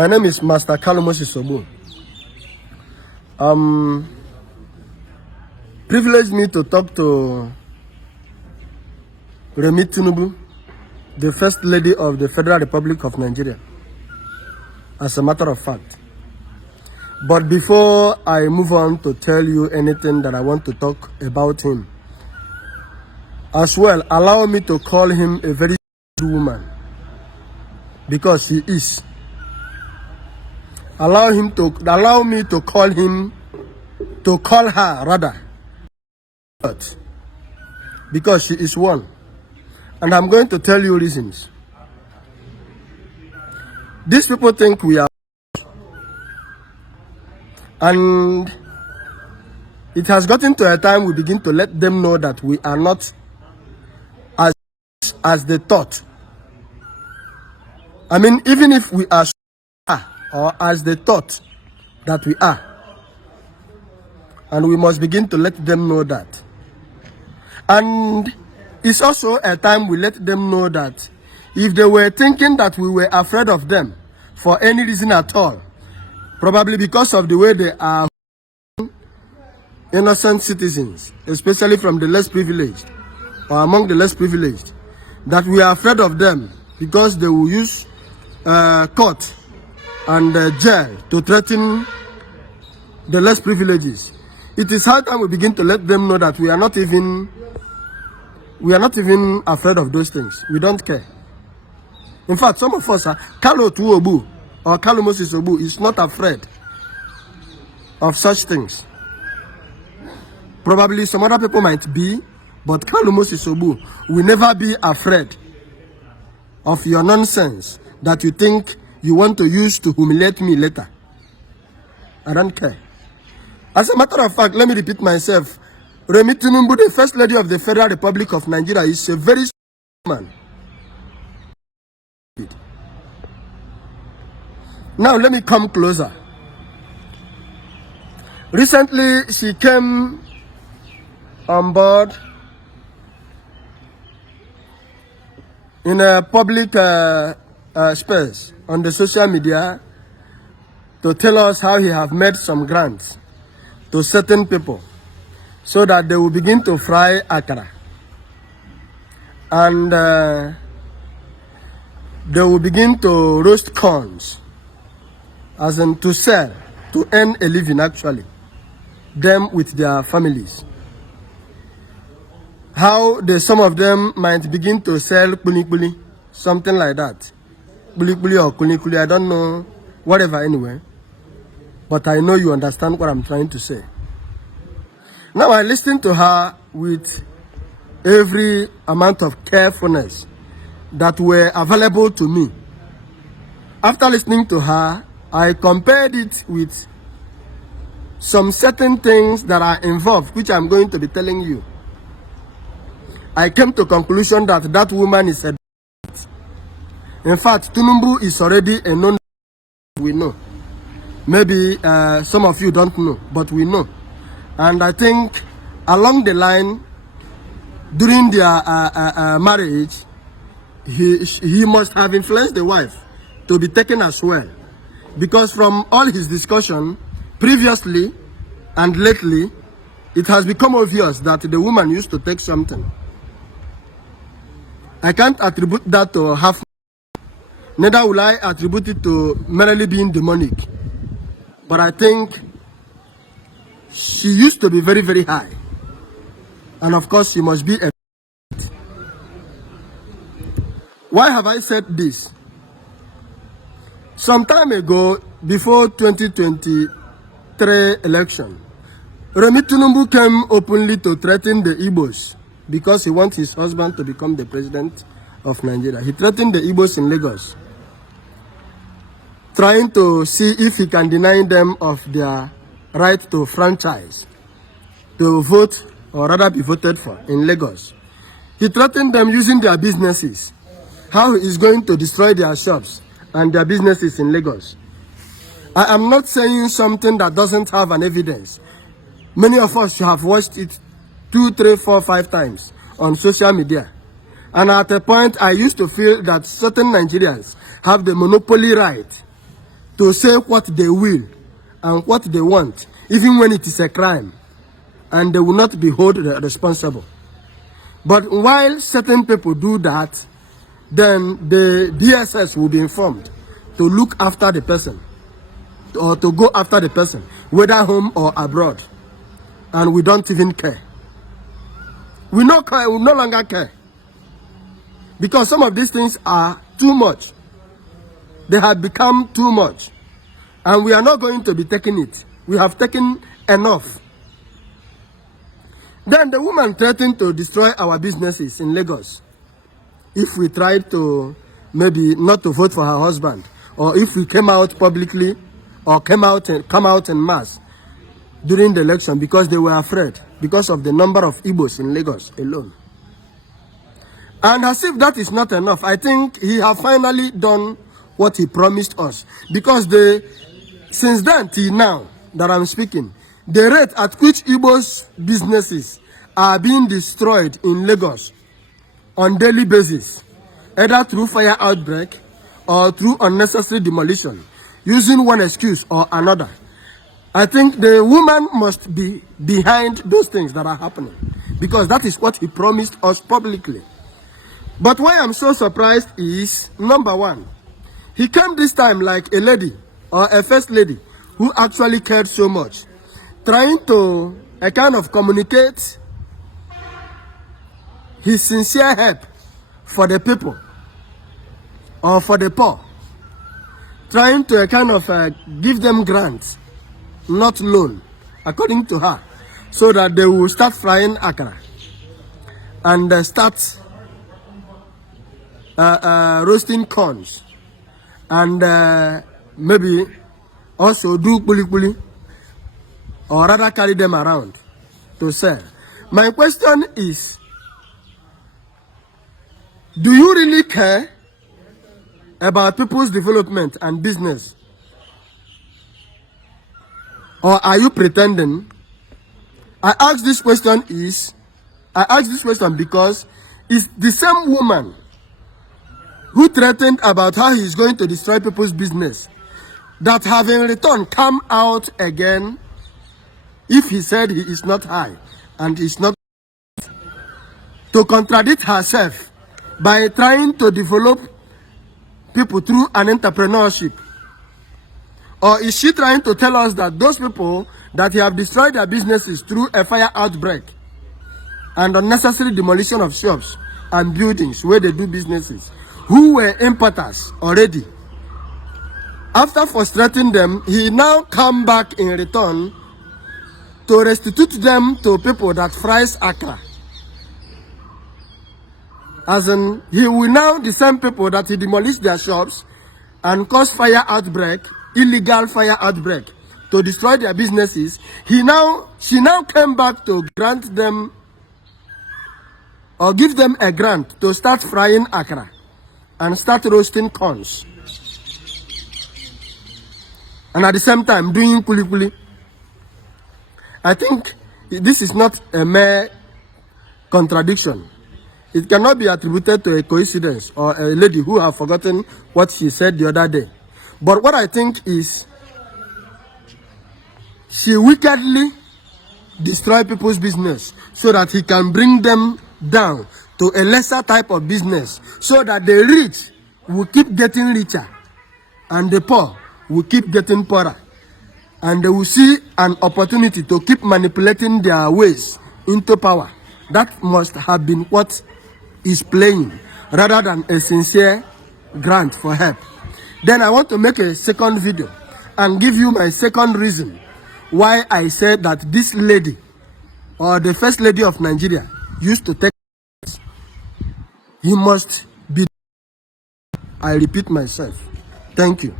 My name is Master Kilikili. Privileged me to talk to Remi Tinubu, the First Lady of the Federal Republic of Nigeria, as a matter of fact. But before I move on to tell you anything that I want to talk about him, as well, allow me to call him a very good woman, because he is. Allow me to call her rather, because she is one. And I'm going to tell you reasons. These people think we are, and it has gotten to a time we begin to let them know that we are not as they thought. I mean, even if we are or as they thought that we are, and we must begin to let them know that. And it's also a time we let them know that if they were thinking that we were afraid of them for any reason at all, probably because of the way they are innocent citizens, especially from the less privileged or among the less privileged, that we are afraid of them because they will use court and jail to threaten the less privileges. It is high time we begin to let them know that we are not even afraid of those things. We don't care. In fact, some of us are Kalo Tuobu or Kalo Moses Obu is not afraid of such things. Probably some other people might be, but Kalo Moses Obu will never be afraid of your nonsense that you think you want to use to humiliate me later. I don't care. As a matter of fact, let me repeat myself. Remi Tinubu, the First Lady of the Federal Republic of Nigeria, is a very man. Now let me come closer. Recently, she came on board in a public space on the social media to tell us how he have made some grants to certain people so that they will begin to fry Akara, and they will begin to roast corns, as in to sell, to earn a living actually, them with their families. How some of them might begin to sell kulikuli, something like that. Kulikuli or kulikuli, I don't know, whatever anyway. But I know you understand what I'm trying to say. Now I listened to her with every amount of carefulness that were available to me. After listening to her, I compared it with some certain things that are involved, which I'm going to be telling you. I came to the conclusion that that woman is a... In fact, Tinubu is already a known... We know. Maybe some of you don't know, but we know. And I think along the line, during their marriage, he must have influenced the wife to be taken as well. Because from all his discussion, previously and lately, it has become obvious that the woman used to take something. I can't attribute that to half. Neither will I attribute it to merely being demonic. But I think she used to be very, very high. And of course, she must be a... Why have I said this? Some time ago, before 2023 election, Remi Tinubu came openly to threaten the Igbos because he wants his husband to become the president of Nigeria. He threatened the Igbos in Lagos, trying to see if he can deny them of their right to franchise, to vote, or rather be voted for in Lagos. He threatened them using their businesses, how he is going to destroy their shops and their businesses in Lagos. I am not saying something that doesn't have an evidence. Many of us have watched it 2, 3, 4, 5 times on social media. And at a point, I used to feel that certain Nigerians have the monopoly right to say what they will and what they want, even when it is a crime, and they will not be held responsible. But while certain people do that, then the DSS will be informed to look after the person or to go after the person, whether home or abroad. And we don't even care. We no longer care. Because some of these things are too much. They have become too much. And we are not going to be taking it. We have taken enough. Then the woman threatened to destroy our businesses in Lagos if we tried to maybe not to vote for her husband, or if we came out publicly or come out en mass during the election, because they were afraid because of the number of Igbos in Lagos alone. And as if that is not enough, I think he has finally done what he promised us. Because since then till now that I'm speaking, the rate at which Igbos businesses are being destroyed in Lagos on daily basis, either through fire outbreak or through unnecessary demolition, using one excuse or another, I think the woman must be behind those things that are happening, because that is what he promised us publicly. But why I'm so surprised is, number one, he came this time like a lady or a first lady who actually cared so much, trying to kind of communicate his sincere help for the people or for the poor, trying to kind of give them grants, not loan, according to her, so that they will start frying akara and start roasting corns, and maybe also do kulikuli, or rather carry them around to sell. My question is, do you really care about people's development and business? Or are you pretending? I ask this question because it's the same woman who threatened about how he's going to destroy people's business that have in return come out again if he said he is not high and is not, to contradict herself by trying to develop people through an entrepreneurship. Or is she trying to tell us that those people that have destroyed their businesses through a fire outbreak and unnecessary demolition of shops and buildings where they do businesses, who were importers already, after frustrating them, he now come back in return to restitute them to people that fries akara? As in, he will now, the same people that he demolished their shops and caused fire outbreak, illegal fire outbreak, to destroy their businesses, she now came back to grant them or give them a grant to start frying akara and start roasting corns, and at the same time doing kulikuli. I think this is not a mere contradiction. It cannot be attributed to a coincidence or a lady who have forgotten what she said the other day. But what I think is, she wickedly destroy people's business so that he can bring them down to a lesser type of business, so that the rich will keep getting richer and the poor will keep getting poorer, and they will see an opportunity to keep manipulating their ways into power. That must have been what is playing, rather than a sincere grant for help. Then I want to make a second video and give you my second reason why I said that this lady, or the first lady of Nigeria, used to take. He must be. I repeat myself. Thank you.